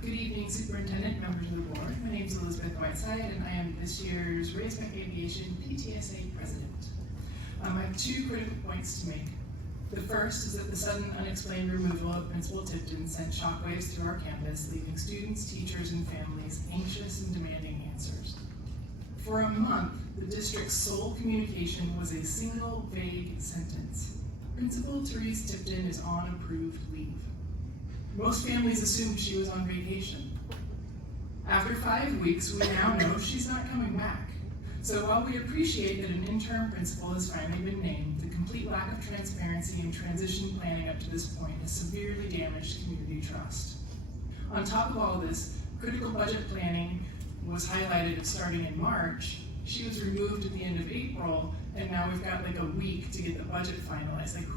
Good evening, Superintendent, members of the board. My name is Elizabeth Whiteside, and I am this year's Raisbeck Aviation PTSA president. I have two critical points to make. The first is that the sudden unexplained removal of Principal Tipton sent shockwaves through our campus, leaving students, teachers, and families anxious and demanding answers. For a month, the district's sole communication was a single vague sentence. Principal Therese Tipton is on approved leave. Most families assumed she was on vacation. After 5 weeks, we now know she's not coming back. So while we appreciate that an interim principal has finally been named, the complete lack of transparency and transition planning up to this point has severely damaged community trust. On top of all of this, critical budget planning was highlighted as starting in March. She was removed at the end of April, and now we've got like a week to get the budget finalized. Like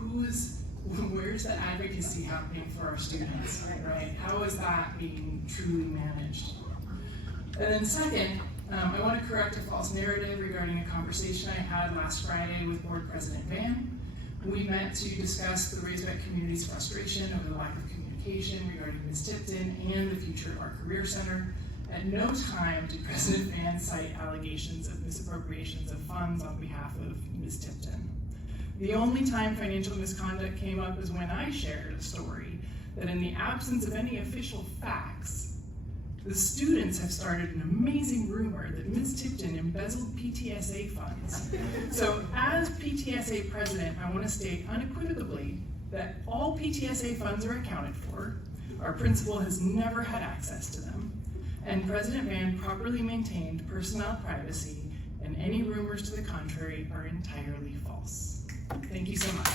where's the advocacy happening for our students, right? How is that being truly managed? And then second, I want to correct a false narrative regarding a conversation I had last Friday with Board President Van. We met to discuss the Raisbeck community's frustration over the lack of communication regarding Ms. Tipton and the future of our Career Center. At no time did President Van cite allegations of misappropriations of funds on behalf of Ms. Tipton. The only time financial misconduct came up is when I shared a story that in the absence of any official facts, the students have started an amazing rumor that Ms. Tipton embezzled PTSA funds. So as PTSA president, I want to state unequivocally that all PTSA funds are accounted for. Our principal has never had access to them. And President Van properly maintained personnel privacy, and any rumors to the contrary are entirely false. Thank you so much.